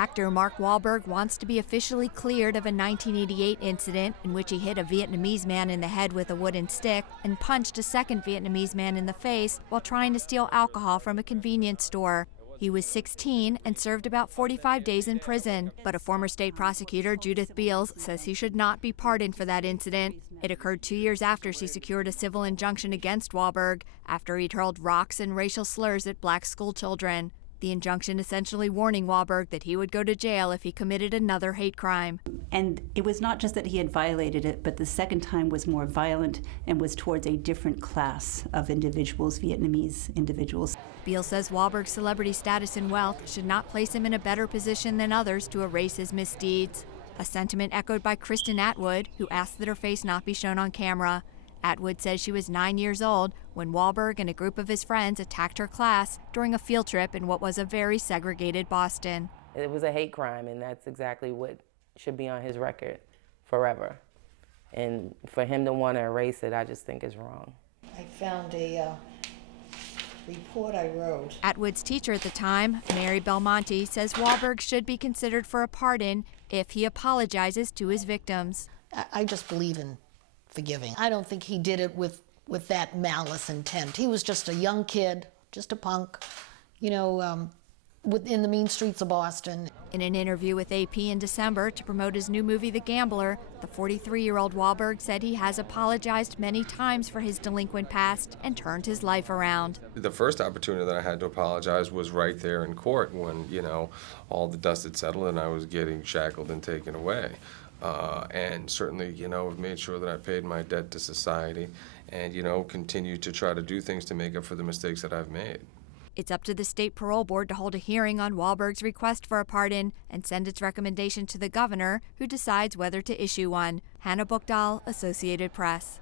Actor Mark Wahlberg wants to be officially cleared of a 1988 incident in which he hit a Vietnamese man in the head with a wooden stick and punched a second Vietnamese man in the face while trying to steal alcohol from a convenience store. He was 16 and served about 45 days in prison, but a former state prosecutor, Judith Beals, says he should not be pardoned for that incident. It occurred 2 years after she secured a civil injunction against Wahlberg after he'd hurled rocks and racial slurs at black schoolchildren. The injunction essentially warning Wahlberg that he would go to jail if he committed another hate crime. And it was not just that he had violated it, but the second time was more violent and was towards a different class of individuals, Vietnamese individuals. Beals says Wahlberg's celebrity status and wealth should not place him in a better position than others to erase his misdeeds. A sentiment echoed by Kristen Atwood, who asked that her face not be shown on camera. Atwood says she was 9 years old when Wahlberg and a group of his friends attacked her class during a field trip in what was a very segregated Boston. It was a hate crime, and that's exactly what should be on his record forever. And for him to want to erase it, I just think is wrong. I found a report I wrote. Atwood's teacher at the time, Mary Belmonte, says Wahlberg should be considered for a pardon if he apologizes to his victims. I just believe in forgiving. I don't think he did it with that malice intent. He was just a young kid, just a punk, you know, in the mean streets of Boston. In an interview with AP in December to promote his new movie, The Gambler, the 43-year-old Wahlberg said he has apologized many times for his delinquent past and turned his life around. The first opportunity that I had to apologize was right there in court when, you know, all the dust had settled and I was getting shackled and taken away. And certainly, you know, I've made sure that I paid my debt to society and, you know, continue to try to do things to make up for the mistakes that I've made. It's up to the state parole board to hold a hearing on Wahlberg's request for a pardon and send its recommendation to the governor, who decides whether to issue one. Hannah Buchdahl, Associated Press.